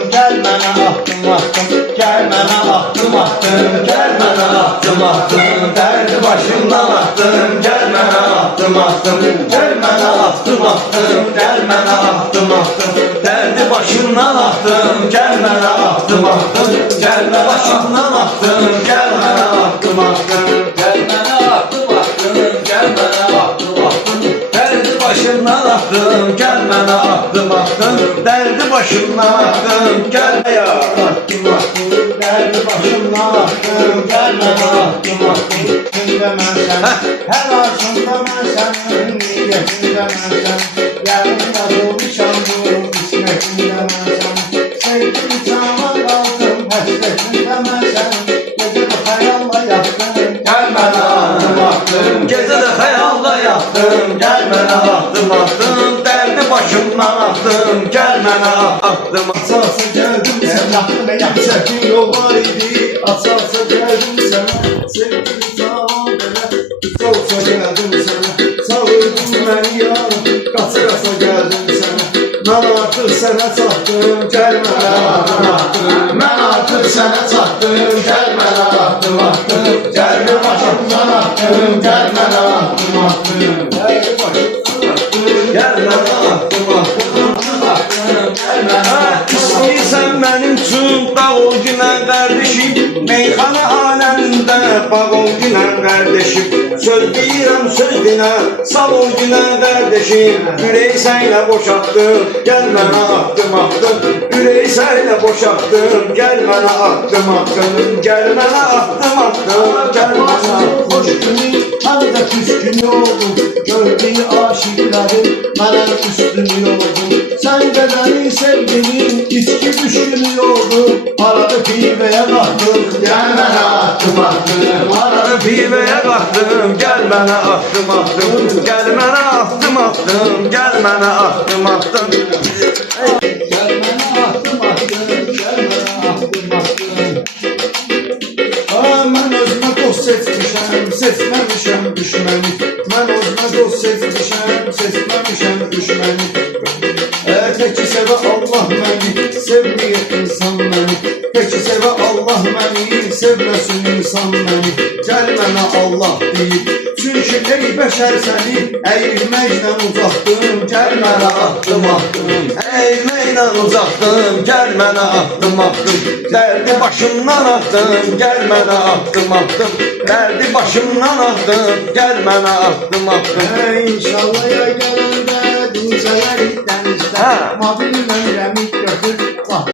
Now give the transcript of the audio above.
Gel mənə ahtım ahtım, gel mənə ahtım ahtım, gel mənə ahtım ahtım, derdi başımdan ahtım, gel mənə ahtım ahtım, gel mənə ahtım ahtım, gel mənə ahtım ahtım, derdi başımdan ahtım, gel mənə ahtım ahtım, gel mənə başımdan ahtım, gel mənə ahtım ahtım, gel mənə ahtım ahtım, gel mənə ahtım ahtım, derdi başımdan ahtım, gel mənə ahtım ahtım, derdi başımdan ahtım, gel ya ahtım ahtım, derdi başımdan ahtım, gel mənə ahtım ahtım, şimdi mən sən, hər arzumda mən sənin, niyyətində mən sən, yanımda dolmuşam bu qismətində mən sən, sevdim caman qaldım, həsrətində mən sən, gecə də xəyalla yatdım, gel mənə ahtım ahtım, gecə də xəyalla yatdım, gel mənə ahtım ahtım, derdi başımdan ahtım, gel mənə ahtım ahtım. Asarsa geldim sana, yapacak yol var idi. Asarsa geldim sana, sevgili zaman böyle. Soğuksa geldim sana, savurdun beni yarım. Kasa kasa geldim sana, ben artık sana çattım, gel mənə ahtım ahtım. Ben artık sana çattım, gel mənə ahtım ahtım. Derdi başımdan ahtım, gel mənə ahtım ahtım. Derdi başımdan ahtım, gel mənə ahtım ahtım. Gel mənə İstəyirsən mənim üçün dağ ol günən qardeşim, meyxana aləmində bağ ol günən qardeşim, söz deyirəm sözdinə sal ol günən qardeşim, ürək sənlə boşaltdım, gəl mənə ahtım ahtım, ürək sənlə boşaltdım, gəl mənə ahtım ahtım, gəl mənə ahtım ahtım, gəl mənə ahtım. Xoş günü, həm də püs günü oldu, gördüyü aşıqları mənə üstünü oldu, sən qədərin sevginin içki düşkünü oldu, arada pivəyə qalxdım, gəl mənə ahtım ahtım, arada pivəyə qalxdım, gəl mənə ahtım ahtım, gəl mənə ahtım ahtım, gəl mənə ahtım ahtım, gəl mənə ahtım ahtım, gəl mənə ahtım ahtım. Mən özümə dost seçmişəm, seçməmişəm düşməni, mən özümə dost seçmişəm, seçməmişəm düşməni. Peki sevə Allah məni, sevməyək insan məni, peki sevə Allah məni, sevməsin insan məni, gəl mənə Allah deyib, çünki ey bəşər səni əyilməklə uzaqdım, gəl mənə ahtım ahtım, əyilməklə uzaqdım, gəl mənə ahtım ahtım, dərdi başımdan ahtım, gəl mənə ahtım ahtım, dərdi başımdan ahtım, gəl mənə ahtım ahtım. İnşallah ya gələndə dincələr dənizdə, mobil nömrəmi götür,